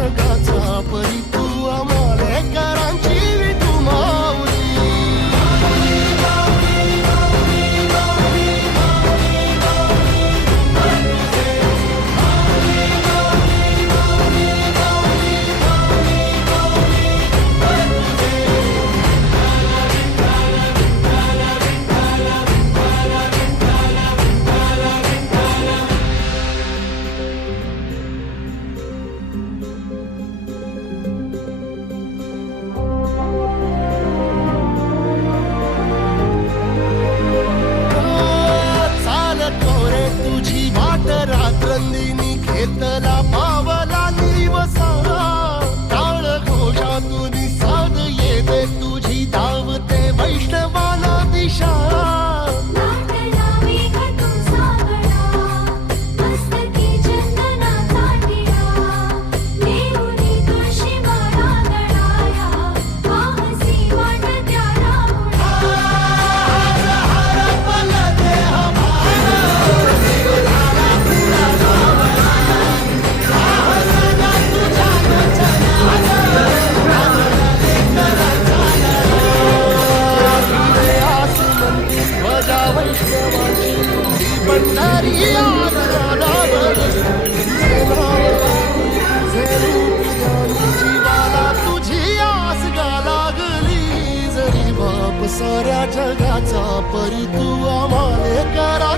जगाचा परिप साऱ्या जगाचा परी तू आम्हाला करा